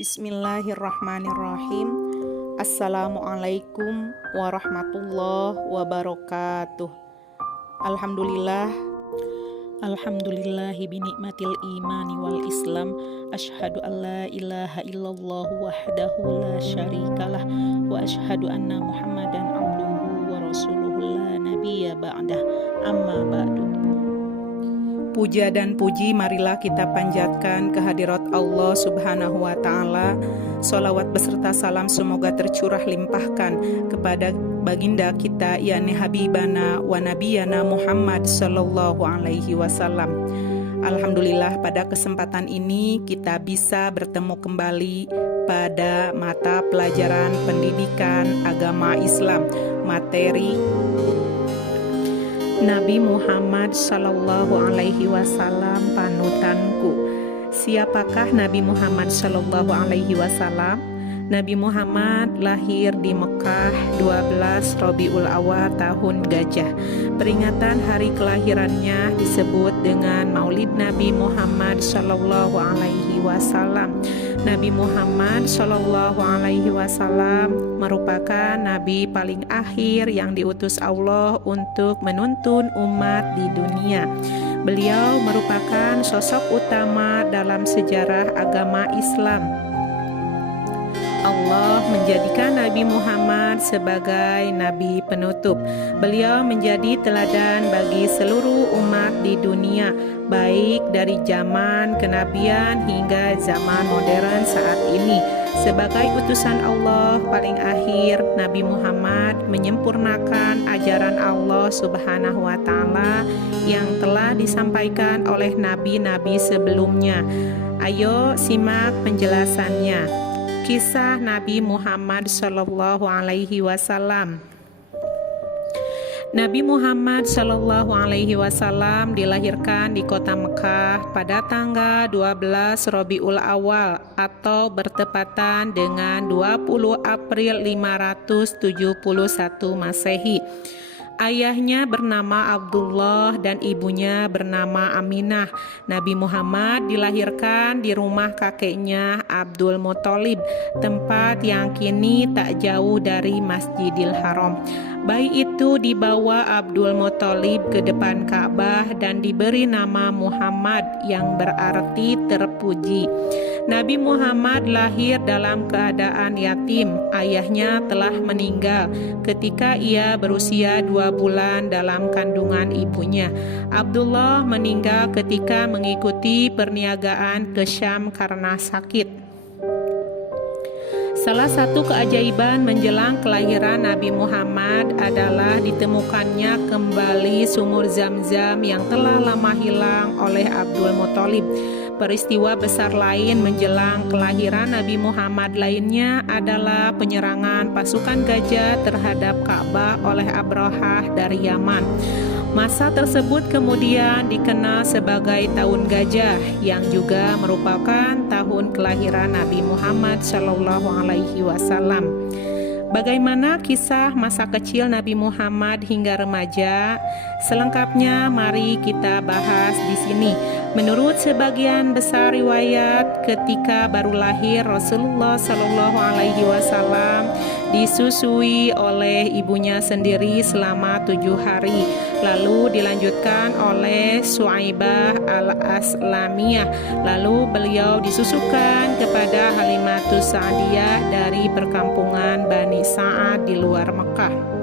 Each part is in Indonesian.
Bismillahirrahmanirrahim. Assalamualaikum warahmatullahi wabarakatuh. Alhamdulillahi binikmatil imani wal islam. Asyhadu an la ilaha illallah wahdahu la syarikalah wa asyhadu anna muhammadan abduhu wa rasuluhu la nabiyya ba'dah. Amma ba'du. Puja dan puji marilah kita panjatkan kehadirat Allah Subhanahu wa Ta'ala. Sholawat beserta salam semoga tercurah limpahkan kepada baginda kita, yakni Habibana wa Nabiyana Muhammad Sallallahu Alaihi Wasallam. Alhamdulillah, pada kesempatan ini kita bisa bertemu kembali pada mata pelajaran pendidikan agama Islam, materi Nabi Muhammad Sallallahu Alaihi Wasallam panutanku. Siapakah Nabi Muhammad Sallallahu Alaihi Wasallam? Nabi Muhammad lahir di Mekah 12 Rabiul Awal tahun Gajah. Peringatan hari kelahirannya disebut dengan Maulid Nabi Muhammad Sallallahu Alaihi Wasallam. Nabi Muhammad Shallallahu Alaihi Wasallam merupakan nabi paling akhir yang diutus Allah untuk menuntun umat di dunia. Beliau merupakan sosok utama dalam sejarah agama Islam. Allah menjadikan Nabi Muhammad sebagai nabi penutup. Beliau menjadi teladan bagi seluruh umat di dunia, baik dari zaman kenabian hingga zaman modern saat ini. Sebagai utusan Allah paling akhir, Nabi Muhammad menyempurnakan ajaran Allah Subhanahu wa Ta'ala yang telah disampaikan oleh nabi-nabi sebelumnya. Ayo simak penjelasannya. Kisah Nabi Muhammad Sallallahu Alaihi Wasallam. Nabi Muhammad Sallallahu Alaihi Wasallam dilahirkan di kota Mekah pada tanggal 12 Rabiul Awal atau bertepatan dengan 20 April 571 Masehi. Ayahnya bernama Abdullah dan ibunya bernama Aminah. Nabi Muhammad dilahirkan di rumah kakeknya Abdul Muthalib, tempat yang kini tak jauh dari Masjidil Haram. Bayi itu dibawa Abdul Muthalib ke depan Ka'bah dan diberi nama Muhammad yang berarti terpuji. Nabi Muhammad lahir dalam keadaan yatim. Ayahnya telah meninggal ketika ia berusia 2 bulan dalam kandungan ibunya. Abdullah meninggal ketika mengikuti perniagaan ke Syam karena sakit. Salah satu keajaiban menjelang kelahiran Nabi Muhammad adalah ditemukannya kembali sumur Zam-Zam yang telah lama hilang oleh Abdul Muthalib. Peristiwa besar lain menjelang kelahiran Nabi Muhammad lainnya adalah penyerangan pasukan gajah terhadap Ka'bah oleh Abrahah dari Yaman. Masa tersebut kemudian dikenal sebagai Tahun Gajah, yang juga merupakan tahun kelahiran Nabi Muhammad Shallallahu Alaihi Wasallam. Bagaimana kisah masa kecil Nabi Muhammad hingga remaja? Selengkapnya mari kita bahas di sini. Menurut sebagian besar riwayat, ketika baru lahir Rasulullah Shallallahu Alaihi Wasallam disusui oleh ibunya sendiri selama 7 hari, lalu dilanjutkan oleh Suaibah al-Aslamiyah, lalu beliau disusukan kepada Halimatus Sa'diyah dari perkampungan Bani Sa'ad di luar Mekah.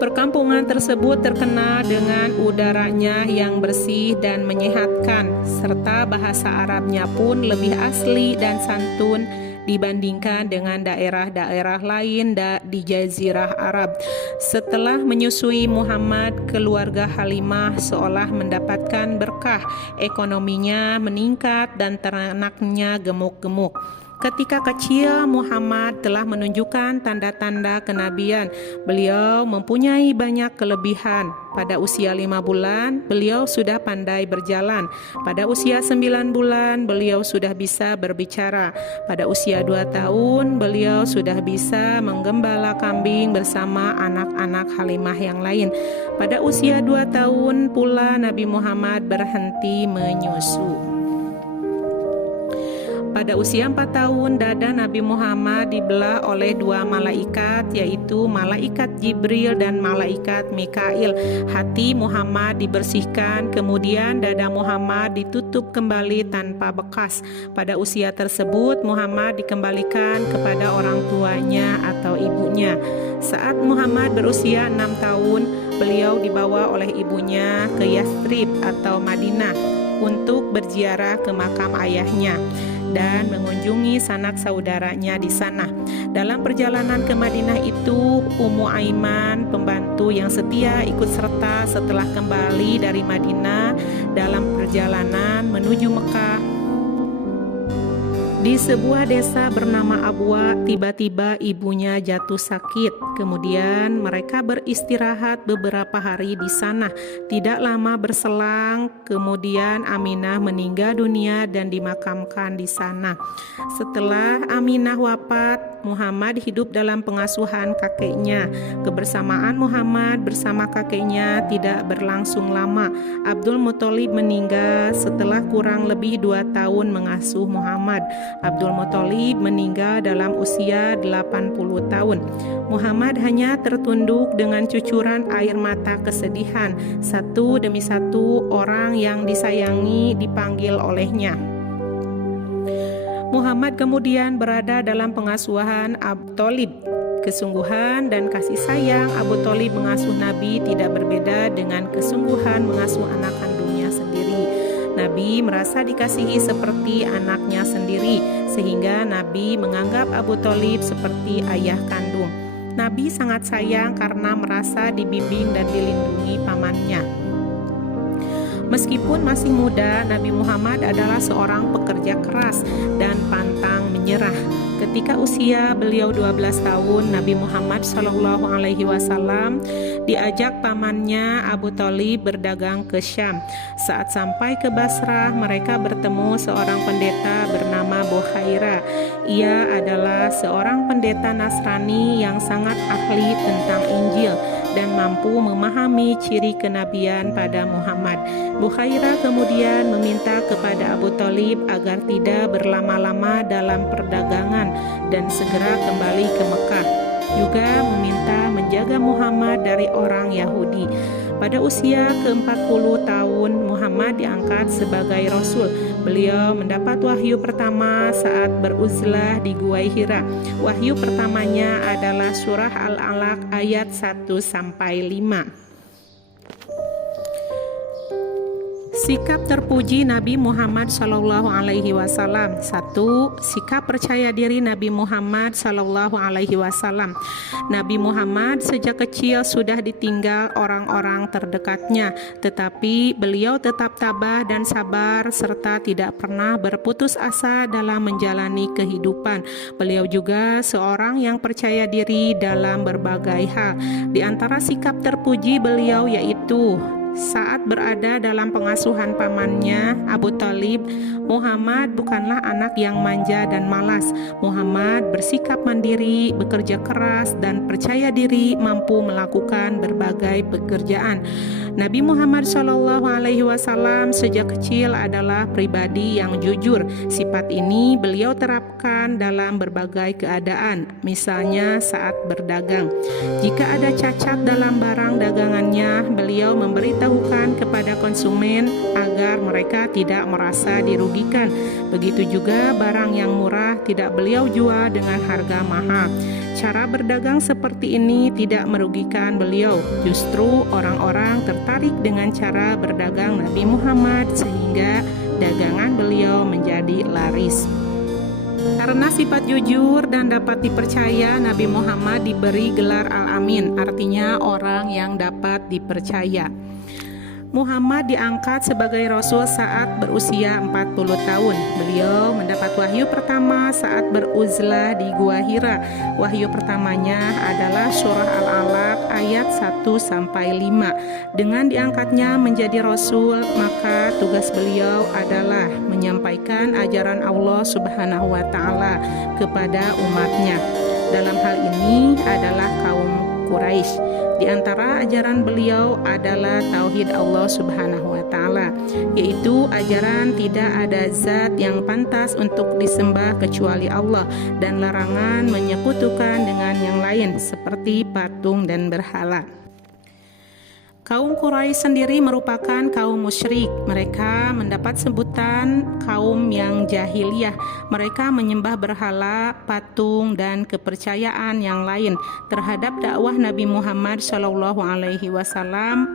Perkampungan tersebut terkenal dengan udaranya yang bersih dan menyehatkan, serta bahasa Arabnya pun lebih asli dan santun dibandingkan dengan daerah-daerah lain di Jazirah Arab. Setelah menyusui Muhammad, keluarga Halimah seolah mendapatkan berkah, ekonominya meningkat dan ternaknya gemuk-gemuk. Ketika kecil, Muhammad telah menunjukkan tanda-tanda kenabian. Beliau mempunyai banyak kelebihan. Pada usia 5 bulan, beliau sudah pandai berjalan. Pada usia 9 bulan, beliau sudah bisa berbicara. Pada usia 2 tahun, beliau sudah bisa menggembala kambing bersama anak-anak Halimah yang lain. Pada usia 2 tahun pula Nabi Muhammad berhenti menyusu. Pada usia 4 tahun, dada Nabi Muhammad dibelah oleh 2 malaikat, yaitu malaikat Jibril dan malaikat Mikail. Hati Muhammad dibersihkan, kemudian dada Muhammad ditutup kembali tanpa bekas. Pada usia tersebut, Muhammad dikembalikan kepada orang tuanya atau ibunya. Saat Muhammad berusia 6 tahun, beliau dibawa oleh ibunya ke Yathrib atau Madinah untuk berziarah ke makam ayahnya dan mengunjungi sanak saudaranya di sana. Dalam perjalanan ke Madinah itu, Ummu Aiman, pembantu yang setia, ikut serta setelah kembali dari Madinah dalam perjalanan menuju Mekah. Di sebuah desa bernama Abwa, tiba-tiba ibunya jatuh sakit. Kemudian mereka beristirahat beberapa hari di sana. Tidak lama berselang, kemudian Aminah meninggal dunia dan dimakamkan di sana. Setelah Aminah wafat, Muhammad hidup dalam pengasuhan kakeknya. Kebersamaan Muhammad bersama kakeknya tidak berlangsung lama. Abdul Muthalib meninggal setelah kurang lebih 2 tahun mengasuh Muhammad. Abdul Muthalib meninggal dalam usia 80 tahun. Muhammad hanya tertunduk dengan cucuran air mata kesedihan. Satu demi satu orang yang disayangi dipanggil olehnya. Muhammad kemudian berada dalam pengasuhan Abu Thalib. Kesungguhan dan kasih sayang Abu Thalib mengasuh Nabi tidak berbeda dengan kesungguhan mengasuh anak kandungnya sendiri. Nabi merasa dikasihi seperti anaknya sendiri, sehingga Nabi menganggap Abu Thalib seperti ayah kandung. Nabi sangat sayang karena merasa dibimbing dan dilindungi pamannya. Meskipun masih muda, Nabi Muhammad adalah seorang pekerja keras dan pantang menyerah. Ketika usia beliau 12 tahun, Nabi Muhammad SAW diajak pamannya Abu Thalib berdagang ke Syam. Saat sampai ke Basrah, mereka bertemu seorang pendeta bernama Bukhaira. Ia adalah seorang pendeta Nasrani yang sangat ahli tentang Injil dan mampu memahami ciri kenabian pada Muhammad. Bukhaira kemudian meminta kepada Abu Thalib agar tidak berlama-lama dalam perdagangan dan segera kembali ke Mekah. Juga meminta menjaga Muhammad dari orang Yahudi. Pada usia ke-40 tahun, Muhammad diangkat sebagai Rasul. Beliau mendapat wahyu pertama saat beruzlah di Gua Hira. Wahyu pertamanya adalah surah Al-Alaq ayat 1-5. Sikap terpuji Nabi Muhammad SAW. 1. Sikap percaya diri Nabi Muhammad SAW. Nabi Muhammad sejak kecil sudah ditinggal orang-orang terdekatnya, tetapi beliau tetap tabah dan sabar serta tidak pernah berputus asa dalam menjalani kehidupan. Beliau juga seorang yang percaya diri dalam berbagai hal. Di antara sikap terpuji beliau yaitu saat berada dalam pengasuhan pamannya Abu Thalib, Muhammad bukanlah anak yang manja dan malas. Muhammad bersikap mandiri, bekerja keras, dan percaya diri mampu melakukan berbagai pekerjaan. Nabi Muhammad SAW sejak kecil adalah pribadi yang jujur. Sifat ini beliau terapkan dalam berbagai keadaan, misalnya saat berdagang. Jika ada cacat dalam barang dagangannya, beliau memberitahukan kepada konsumen agar mereka tidak merasa dirugikan. Begitu juga barang yang murah tidak beliau jual dengan harga mahal. Cara berdagang seperti ini tidak merugikan beliau. Justru orang-orang tertarik dengan cara berdagang Nabi Muhammad sehingga dagangan beliau menjadi laris. Karena sifat jujur dan dapat dipercaya, Nabi Muhammad diberi gelar Al-Amin, artinya orang yang dapat dipercaya. Muhammad diangkat sebagai Rasul saat berusia 40 tahun. Beliau mendapat wahyu pertama saat beruzlah di Gua Hira. Wahyu pertamanya adalah surah Al-Alaq ayat 1-5. Dengan diangkatnya menjadi Rasul, maka tugas beliau adalah menyampaikan ajaran Allah Subhanahu wa Ta'ala kepada umatnya. Dalam hal ini adalah kaum Quraisy. Di antara ajaran beliau adalah tauhid Allah Subhanahu wa taala, yaitu ajaran tidak ada zat yang pantas untuk disembah kecuali Allah dan larangan menyekutukan dengan yang lain seperti patung dan berhala. Kaum Quraisy sendiri merupakan kaum musyrik. Mereka mendapat sebutan kaum yang jahiliyah. Mereka menyembah berhala, patung, dan kepercayaan yang lain. Terhadap dakwah Nabi Muhammad SAW,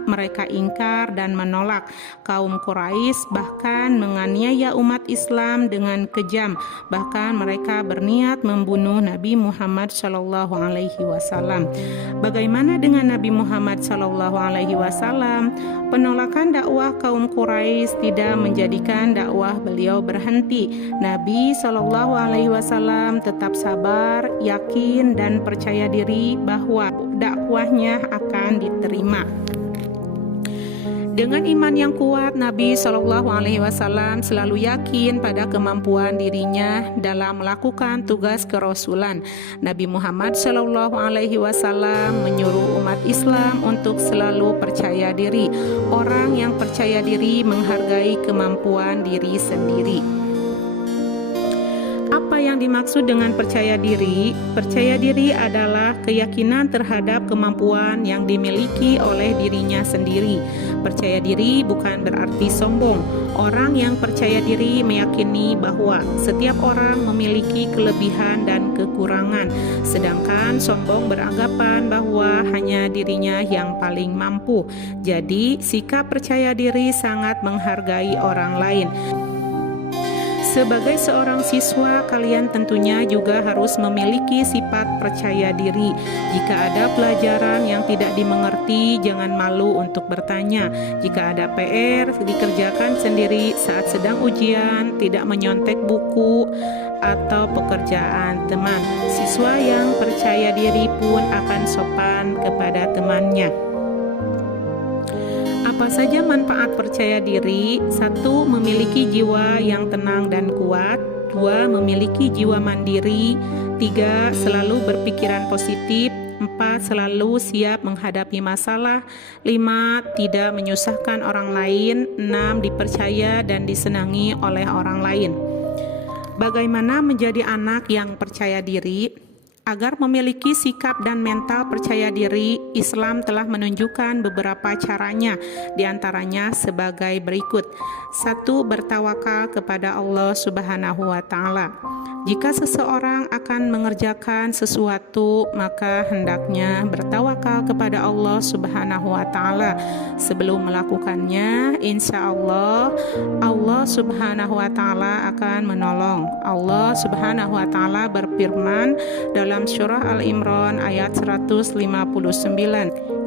mereka ingkar dan menolak. Kaum Quraisy bahkan menganiaya umat Islam dengan kejam. Bahkan mereka berniat membunuh Nabi Muhammad SAW. Bagaimana dengan Nabi Muhammad SAW? Penolakan dakwah kaum Quraisy tidak menjadikan dakwah beliau berhenti. Nabi SAW tetap sabar, yakin, dan percaya diri bahwa dakwahnya akan diterima. Dengan iman yang kuat, Nabi SAW selalu yakin pada kemampuan dirinya dalam melakukan tugas kerasulan. Nabi Muhammad SAW menyuruh umat Islam untuk selalu percaya diri. Orang yang percaya diri menghargai kemampuan diri sendiri. Apa yang dimaksud dengan percaya diri? Percaya diri adalah keyakinan terhadap kemampuan yang dimiliki oleh dirinya sendiri. Percaya diri bukan berarti sombong. Orang yang percaya diri meyakini bahwa setiap orang memiliki kelebihan dan kekurangan, sedangkan sombong beranggapan bahwa hanya dirinya yang paling mampu. Jadi, sikap percaya diri sangat menghargai orang lain. Sebagai seorang siswa, kalian tentunya juga harus memiliki sifat percaya diri. Jika ada pelajaran yang tidak dimengerti, jangan malu untuk bertanya. Jika ada PR, dikerjakan sendiri saat sedang ujian, tidak menyontek buku atau pekerjaan teman. Siswa yang percaya diri pun akan sopan kepada temannya. Apa saja manfaat percaya diri? 1. Memiliki jiwa yang tenang dan kuat. 2. Memiliki jiwa mandiri. 3. Selalu berpikiran positif. 4. Selalu siap menghadapi masalah. 5. Tidak menyusahkan orang lain. 6. Dipercaya dan disenangi oleh orang lain. Bagaimana menjadi anak yang percaya diri? Agar memiliki sikap dan mental percaya diri, Islam telah menunjukkan beberapa caranya, diantaranya sebagai berikut. 1. Bertawakal kepada Allah Subhanahu wa Ta'ala. Jika seseorang akan mengerjakan sesuatu, maka hendaknya bertawakal kepada Allah Subhanahu wa Ta'ala. Sebelum melakukannya, insya Allah Subhanahu wa Ta'ala akan menolong. Allah Subhanahu wa Ta'ala berfirman dalam surah Al-Imran ayat 159,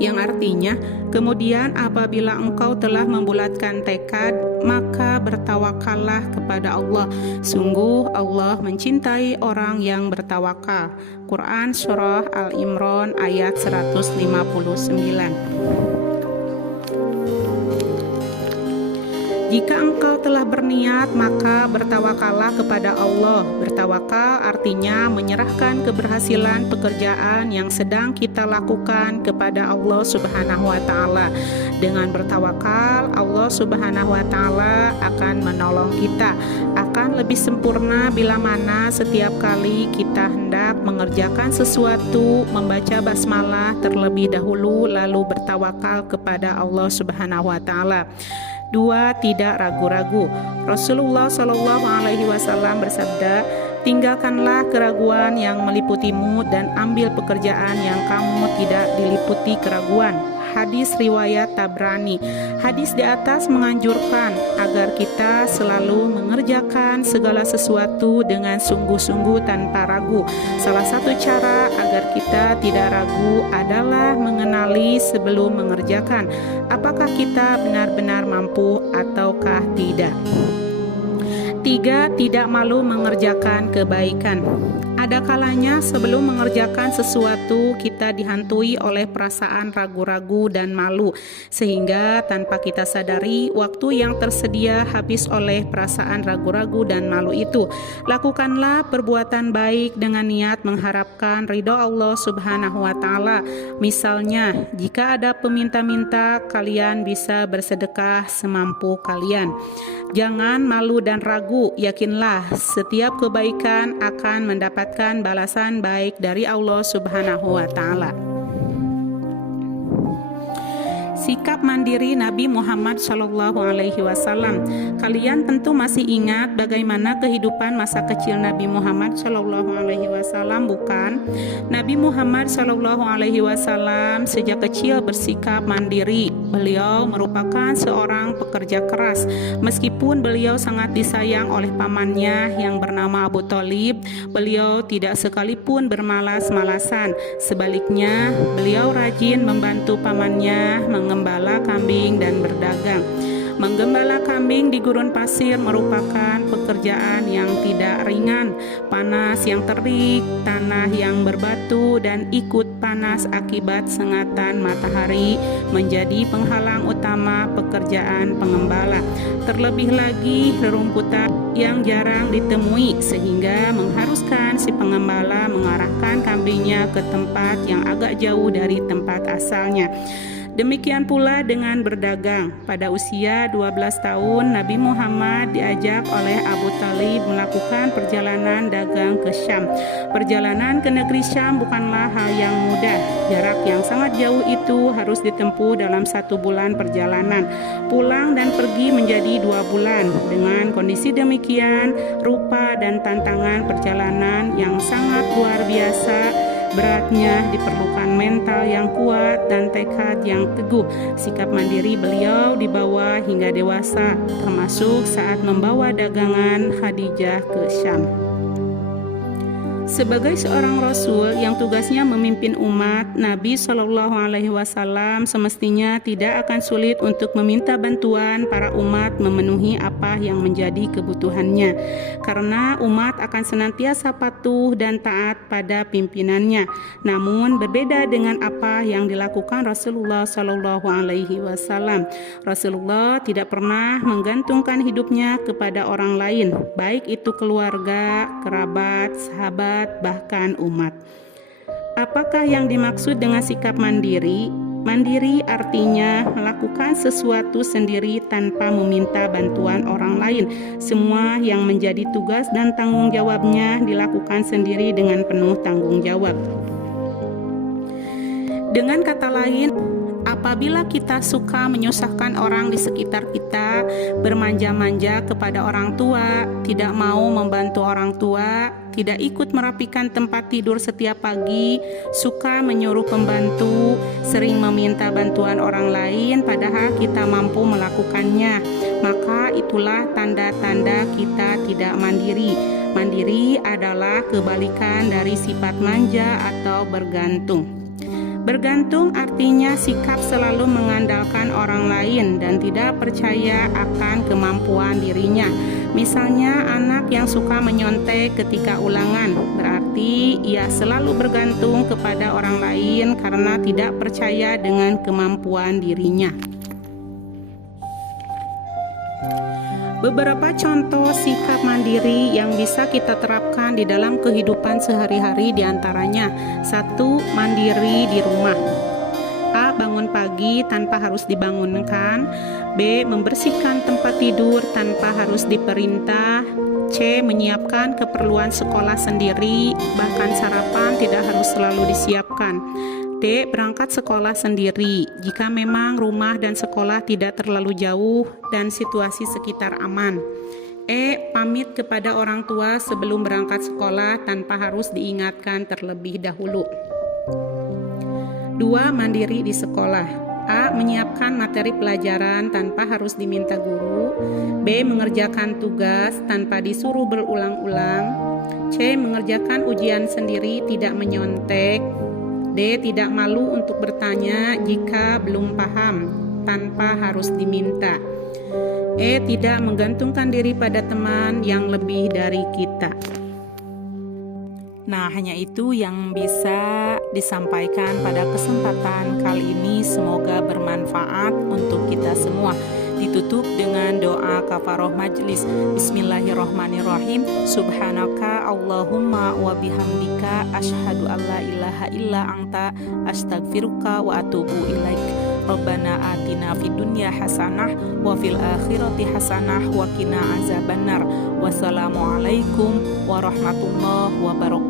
yang artinya, kemudian apabila engkau telah membulatkan tekad, maka bertawakallah kepada Allah. Sungguh Allah mencintai orang yang bertawakal. Quran surah Al-Imran ayat 159. Jika engkau telah berniat, maka bertawakallah kepada Allah. Bertawakal artinya menyerahkan keberhasilan pekerjaan yang sedang kita lakukan kepada Allah Subhanahu wa Ta'ala. Dengan bertawakal, Allah Subhanahu wa Ta'ala akan menolong kita. Akan lebih sempurna bila mana setiap kali kita hendak mengerjakan sesuatu, membaca basmalah terlebih dahulu, lalu bertawakal kepada Allah Subhanahu wa Ta'ala. 2. Tidak ragu-ragu. Rasulullah SAW bersabda, tinggalkanlah keraguan yang meliputimu dan ambil pekerjaan yang kamu tidak diliputi keraguan. Hadis riwayat Tabrani. Hadis di atas menganjurkan agar kita selalu mengerjakan segala sesuatu dengan sungguh-sungguh tanpa ragu. Salah satu cara agar kita tidak ragu adalah mengenali sebelum mengerjakan apakah kita benar-benar mampu ataukah tidak. 3. Tidak malu mengerjakan kebaikan. Ada kalanya sebelum mengerjakan sesuatu kita dihantui oleh perasaan ragu-ragu dan malu, sehingga tanpa kita sadari waktu yang tersedia habis oleh perasaan ragu-ragu dan malu itu. Lakukanlah perbuatan baik dengan niat mengharapkan ridho Allah Subhanahu wa Ta'ala. Misalnya, jika ada peminta-minta, kalian bisa bersedekah semampu kalian. Jangan malu dan ragu, yakinlah setiap kebaikan akan mendapatkan balasan baik dari Allah Subhanahu wa Ta'ala. Sikap mandiri Nabi Muhammad SAW. Kalian tentu masih ingat bagaimana kehidupan masa kecil Nabi Muhammad SAW, bukan? Nabi Muhammad SAW sejak kecil bersikap mandiri. Beliau merupakan seorang pekerja keras. Meskipun beliau sangat disayang oleh pamannya yang bernama Abu Thalib, beliau tidak sekalipun bermalas-malasan. Sebaliknya, beliau rajin membantu pamannya mengembala kambing dan berdagang. Menggembala kambing di gurun pasir merupakan pekerjaan yang tidak ringan. Panas yang terik, tanah yang berbatu, dan ikut panas akibat sengatan matahari menjadi penghalang utama pekerjaan pengembala. Terlebih lagi rerumputan yang jarang ditemui sehingga mengharuskan si pengembala mengarahkan kambingnya ke tempat yang agak jauh dari tempat asalnya. Demikian pula dengan berdagang. Pada usia 12 tahun, Nabi Muhammad diajak oleh Abu Thalib melakukan perjalanan dagang ke Syam. Perjalanan ke negeri Syam bukanlah hal yang mudah. Jarak yang sangat jauh itu harus ditempuh dalam 1 bulan perjalanan. Pulang dan pergi menjadi 2 bulan. Dengan kondisi demikian, rupa dan tantangan perjalanan yang sangat luar biasa beratnya diperlukan mental yang kuat dan tekad yang teguh. Sikap mandiri beliau dibawa hingga dewasa, termasuk saat membawa dagangan Khadijah ke Syam. Sebagai seorang Rasul yang tugasnya memimpin umat, Nabi SAW semestinya tidak akan sulit untuk meminta bantuan para umat memenuhi apa yang menjadi kebutuhannya, karena umat akan senantiasa patuh dan taat pada pimpinannya. Namun berbeda dengan apa yang dilakukan Rasulullah SAW. Rasulullah tidak pernah menggantungkan hidupnya kepada orang lain, baik itu keluarga, kerabat, sahabat, bahkan umat. Apakah yang dimaksud dengan sikap mandiri? Mandiri artinya melakukan sesuatu sendiri tanpa meminta bantuan orang lain. Semua yang menjadi tugas dan tanggung jawabnya dilakukan sendiri dengan penuh tanggung jawab. Dengan kata lain, apabila kita suka menyusahkan orang di sekitar kita, bermanja-manja kepada orang tua, tidak mau membantu orang tua, tidak ikut merapikan tempat tidur setiap pagi, suka menyuruh pembantu, sering meminta bantuan orang lain padahal kita mampu melakukannya, maka itulah tanda-tanda kita tidak mandiri. Mandiri adalah kebalikan dari sifat manja atau bergantung. Bergantung artinya sikap selalu mengandalkan orang lain dan tidak percaya akan kemampuan dirinya. Misalnya anak yang suka menyontek ketika ulangan, berarti ia selalu bergantung kepada orang lain karena tidak percaya dengan kemampuan dirinya. Beberapa contoh sikap mandiri yang bisa kita terapkan di dalam kehidupan sehari-hari diantaranya: 1. Mandiri di rumah. A. Bangun pagi tanpa harus dibangunkan. B. Membersihkan tempat tidur tanpa harus diperintah. C. Menyiapkan keperluan sekolah sendiri, bahkan sarapan tidak harus selalu disiapkan. D. Berangkat sekolah sendiri jika memang rumah dan sekolah tidak terlalu jauh dan situasi sekitar aman. E. Pamit kepada orang tua sebelum berangkat sekolah tanpa harus diingatkan terlebih dahulu. 2. Mandiri di sekolah. A. Menyiapkan materi pelajaran tanpa harus diminta guru. B. Mengerjakan tugas tanpa disuruh berulang-ulang. C. Mengerjakan ujian sendiri, tidak menyontek. D. Tidak malu untuk bertanya jika belum paham tanpa harus diminta. E. Tidak menggantungkan diri pada teman yang lebih dari kita. Nah, hanya itu yang bisa disampaikan pada kesempatan kali ini. Semoga bermanfaat untuk kita semua. Ditutup dengan doa kafaroh majlis. Bismillahirrahmanirrahim. Subhanaka Allahumma wa bihamdika asyhadu an la ilaha illa anta astaghfiruka wa atubu ilaik. Rabbana atina fid dunya hasanah wa fil akhirati hasanah wa qina azabannar. Wassalamualaikum warahmatullahi wabarakatuh.